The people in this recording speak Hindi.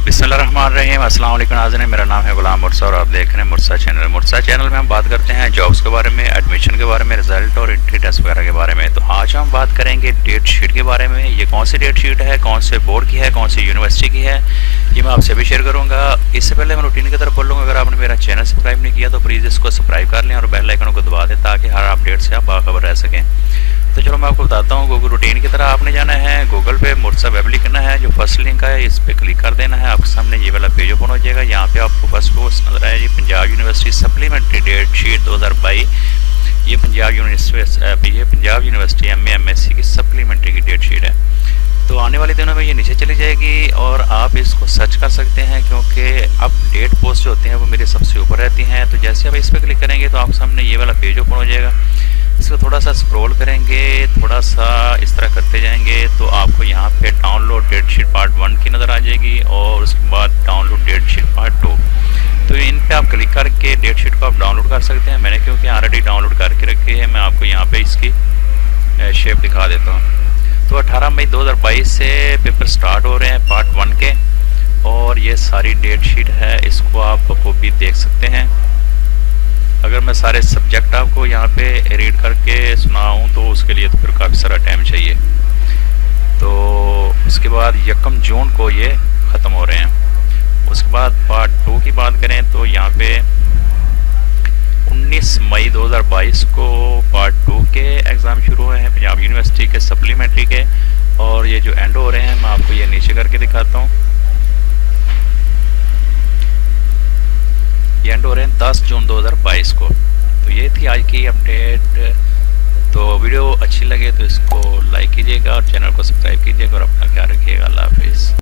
बिस्मिल्लाहिर्रहमानिर्रहीम। अस्सलाम वालेकुम नाज़रीन, मेरा नाम है गुलाम मुर्सा और आप देख रहे हैं मुर्सा चैनल। मुर्सा चैनल में हम बात करते हैं जॉब्स के बारे में, एडमिशन के बारे में, रिजल्ट और एंट्री टेस्ट वगैरह के बारे में। तो आज हम बात करेंगे डेट शीट के बारे में। ये कौन सी डेट शीट है, कौन से बोर्ड की है, कौन सी यूनिवर्सिटी की है, ये मैं आपसे भी शेयर करूँगा। इससे पहले मैं रूटीन की तरफ बोलूँगा, अगर आपने मेरा चैनल सब्सक्राइब नहीं किया तो प्लीज़ इसको सब्सक्राइब कर लें और बेल आइकन को दबा दें ताकि हर अपडेट से आप बाखबर रह सकें। तो चलो मैं आपको बताता हूँ। गूगल रूटीन की तरह आपने जाना है गूगल पे मुर्सा वेब लिखना है, जो फर्स्ट लिंक है इस पर क्लिक कर देना है। आपके सामने ये वाला पेज ओपन हो जाएगा। यहाँ पे आपको फर्स्ट पोस्ट नजर आएगी Punjab University supplementary date sheet 2022। ये पंजाब यूनिवर्सिटी MA MSc की सप्लीमेंट्री की डेट शीट है। तो आने वाले दिनों में ये नीचे चली जाएगी और आप इसको सर्च कर सकते हैं, क्योंकि अब डेट पोस्ट जो होते हैं वो मेरे सबसे ऊपर रहती हैं। तो जैसे आप इस पर क्लिक करेंगे तो आपके सामने ये वाला पेज ओपन हो जाएगा। इसको थोड़ा सा स्क्रॉल करेंगे, थोड़ा सा इस तरह करते जाएंगे तो आपको यहाँ पे डाउनलोड डेट शीट पार्ट 1 की नज़र आ जाएगी और उसके बाद डाउनलोड डेट शीट पार्ट 2। तो इन पे आप क्लिक करके डेट शीट को आप डाउनलोड कर सकते हैं। मैंने क्योंकि ऑलरेडी डाउनलोड करके रखी है, मैं आपको यहाँ पे इसकी शेप दिखा देता हूँ। तो 18 मई 2022 से पेपर स्टार्ट हो रहे हैं पार्ट 1 के, और ये सारी डेट शीट है, इसको आप कॉपी देख सकते हैं। अगर मैं सारे सब्जेक्ट आपको यहाँ पे रीड करके सुनाऊँ तो उसके लिए तो फिर काफ़ी सारा टाइम चाहिए। तो उसके बाद 1 जून को ये ख़त्म हो रहे हैं। उसके बाद पार्ट 2 की बात करें तो यहाँ पे 19 मई 2022 को पार्ट 2 के एग्ज़ाम शुरू हुए हैं पंजाब यूनिवर्सिटी के सप्लीमेंट्री के, और ये जो एंड हो रहे हैं मैं आपको ये नीचे करके दिखाता हूँ। ये एंड हो रहे हैं 10 जून 2022 को। तो ये थी आज की अपडेट। तो वीडियो अच्छी लगे तो इसको लाइक कीजिएगा और चैनल को सब्सक्राइब कीजिएगा और अपना ख्याल रखिएगा। अल्लाह हाफिज़।